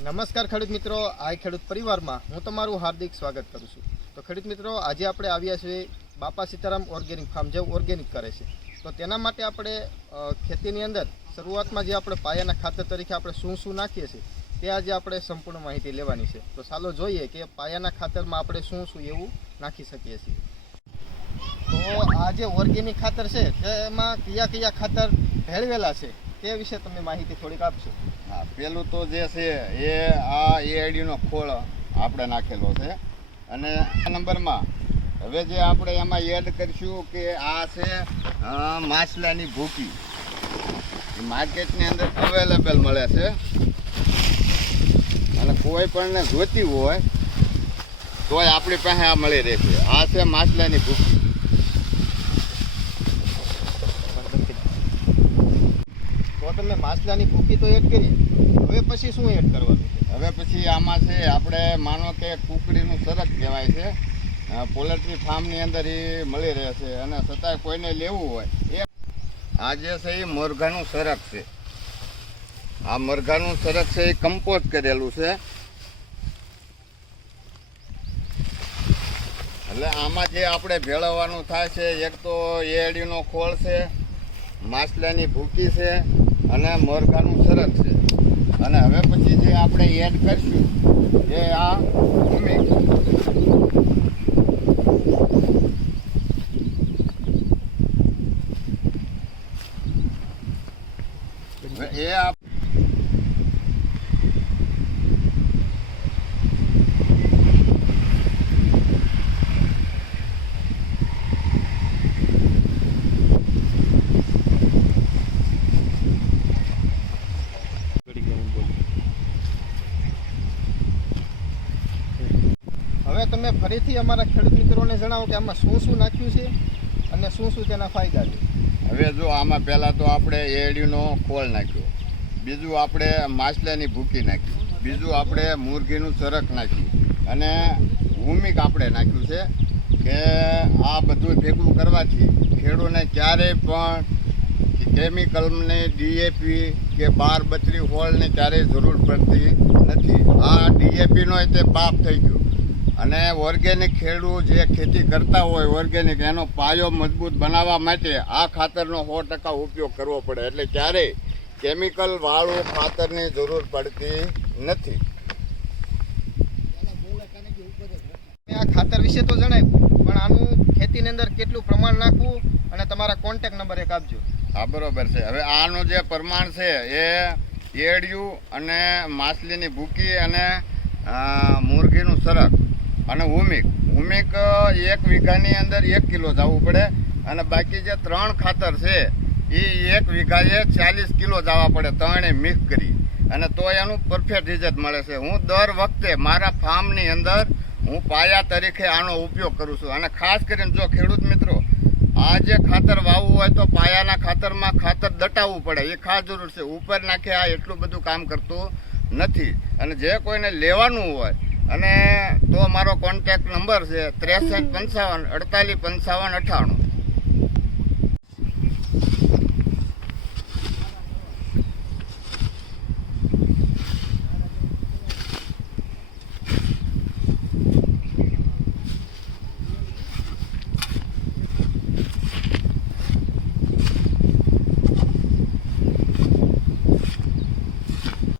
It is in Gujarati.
નમસ્કાર ખેડૂત મિત્રો, આ ખેડૂત પરિવારમાં હું તમારું હાર્દિક સ્વાગત કરું છું. તો ખેડૂત મિત્રો, આજે આપણે આવ્યા છીએ બાપા સીતારામ ઓર્ગેનિક ફાર્મ, જે ઓર્ગેનિક કરે છે. તો તેના માટે આપણે ખેતીની અંદર શરૂઆતમાં જે આપણે પાયાના ખાતર તરીકે આપણે શું નાખીએ છીએ તે આજે આપણે સંપૂર્ણ માહિતી લેવાની છે. તો ચાલો જોઈએ કે પાયાના ખાતરમાં આપણે શું એવું નાખી શકીએ છીએ. તો આ જે ઓર્ગેનિક ખાતર છે તેમાં કયા ખાતર ભેળવેલા છે તે વિશે તમે માહિતી થોડીક આપશો. હા, પેલું તો જે છે એ આ એઆઈડીનો ખોળ આપણે નાખેલો છે. અને આ નંબરમાં હવે જે આપણે એમાં એડ કરીશું કે આ છે માછલાની ભૂકી. માર્કેટની અંદર અવેલેબલ મળે છે અને કોઈ પણને જોતી હોય તોય આપણી પાસે આ મળી રહેશે. આ છે માછલાની ભૂકી. તમે માછલાની ભૂકી તો એડ કરી, હવે પછી શું એડ કરવાનું છે? હવે પછી આમાં છે આપણે માનો કે કુકડીનું સરક કહેવાય છે, પોલ્ટ્રી ફાર્મની અંદર એ મળી રહે છે. અને છતાંય કોઈને લેવું હોય એ આ જે છે એ મરઘાનું સરક છે. આ મરઘાનું સરક છે એ કમ્પોઝ કરેલું છે. એટલે આમાં જે આપણે ભેળવવાનું થાય છે એક તો એડીનો ખોળ છે, માછલાની ભૂકી છે અને મરઘાનું સરક છે. અને હવે પછી જે આપણે એડ કરીશું એ આ ભૂમિક. એ હવે તમે ફરીથી અમારા ખેડૂત મિત્રોને જણાવો કે આમાં શું નાખ્યું છે અને શું તેના ફાયદા છે. હવે જો આમાં પહેલાં તો આપણે એડીનો ખોળ નાખ્યો, બીજું આપણે માછલાની ભૂકી નાખ્યું, બીજું આપણે મુરઘીનું સરક નાખ્યું અને ભૂમિક આપણે નાખ્યું છે. કે આ બધું ભેગું કરવાથી ખેડૂતને ક્યારેય પણ કેમિકલની ડીએપી કે 12-32 હોળની ક્યારેય જરૂર પડતી નથી. આ ડીએપીનો તે બાપ થઈ ગયો. અને ઓર્ગેનિક ખેડૂત જે ખેતી કરતા હોય ઓર્ગેનિક, એનો પાયો મજબૂત બનાવવા માટે આ ખાતરનો 100% ઉપયોગ કરવો પડે. એટલે ક્યારેય કેમિકલ વાળું ખાતરની જરૂર પડતી નથી. આ ખાતર વિશે તો જણાવ્યું, પણ આનું ખેતીની અંદર કેટલું પ્રમાણ નાખવું અને તમારા કોન્ટેક્ટ નંબર એક આપજો. હા, બરોબર છે. હવે આનું જે પ્રમાણ છે એ એડિયું અને માછલીની ભૂકી અને મુરઘીનું સરક અને હુમિક 1 વીઘાની અંદર 1 કિલો જવું પડે. અને બાકી જે 3 ખાતર છે એ 1 વીઘાએ 40 કિલો જવા પડે, ત્રણે મિક્સ કરી. અને તો એનું પરફેક્ટ રિઝલ્ટ મળે છે. હું દર વખતે મારા ફાર્મની અંદર હું પાયા તરીકે આનો ઉપયોગ કરું છું. અને ખાસ કરીને જો ખેડૂત મિત્રો આ જે ખાતર વાવવું હોય તો પાયાના ખાતરમાં ખાતર દટાવવું પડે, એ ખાસ જરૂર છે. ઉપર નાખે આ એટલું બધું કામ કરતું નથી. અને જે કોઈને લેવાનું હોય અને તો મારો કોન્ટેક્ટ નંબર છે 63 55 48 55 98.